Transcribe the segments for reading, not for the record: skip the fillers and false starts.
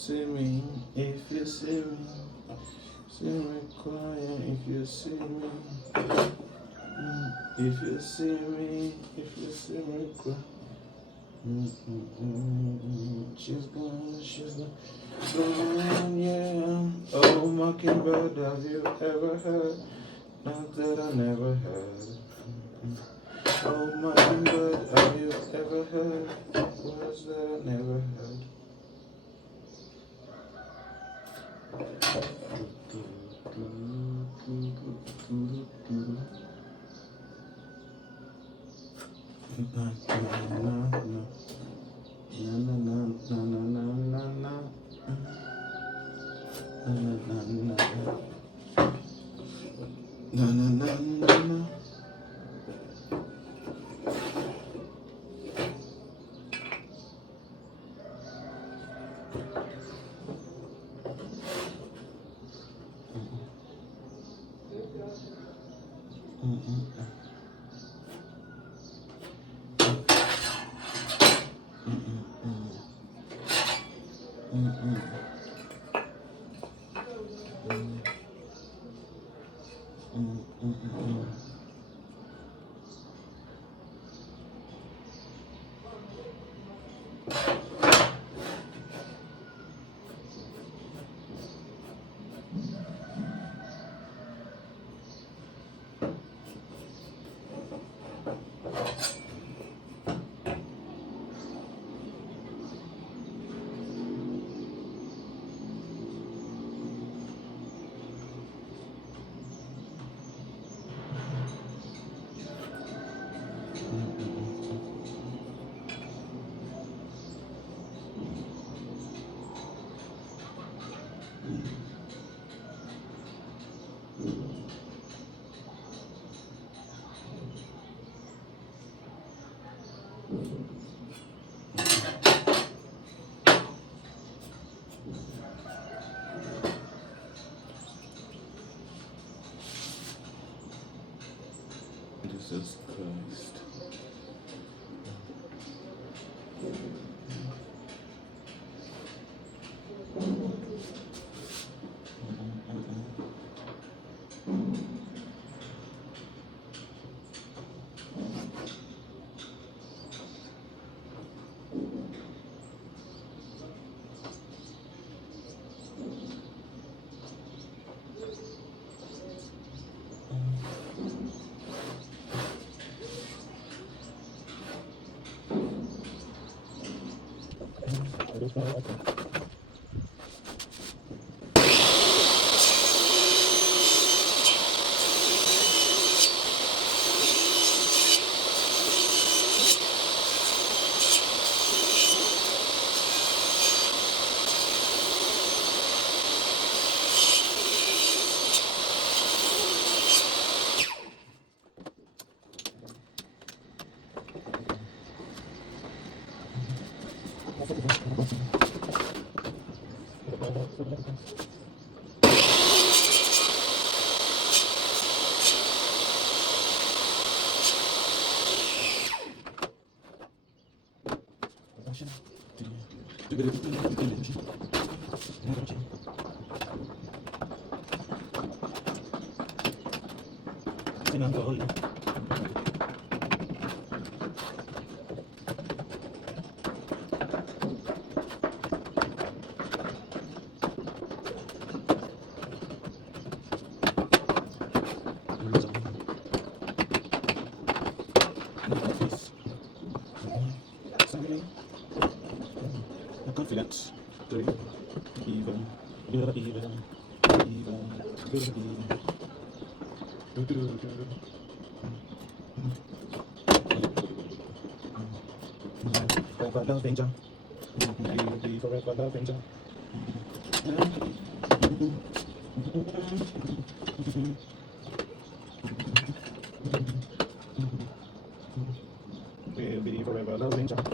See me if you see me crying if you see me, if you see me, if you see me cry. She's gone, yeah. Oh, mockingbird, have you ever heard? Not that I never heard. Oh, mockingbird, have you ever heard words that I never heard? Jesus Christ. Confidence. Even, you're even, good even. Forever loving John. Be forever loving John. We'll be forever loving John.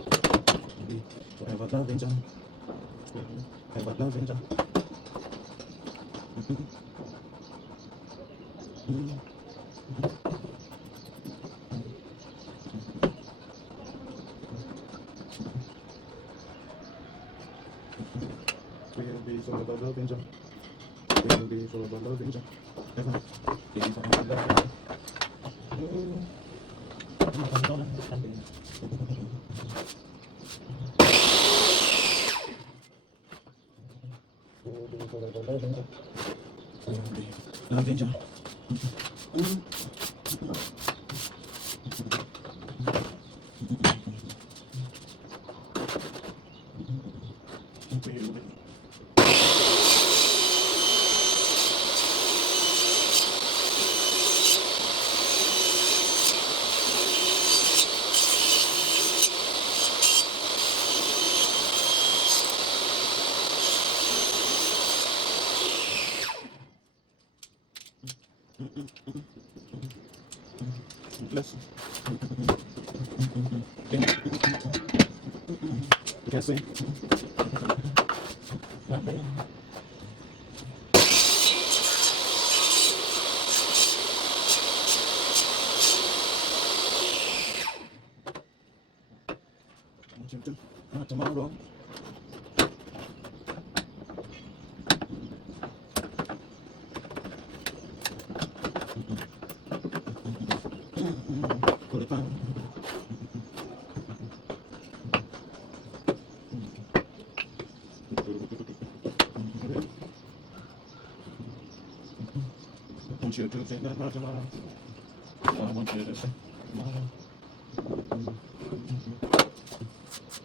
Be forever loving John. Forever loving John. We'll be full of love and joy. We'll be full of love and joy. We'll be full of love and joy. Avenger. Listen. You can't see. Tomorrow. Pull it down. I want you to think about tomorrow. I want you to think tomorrow.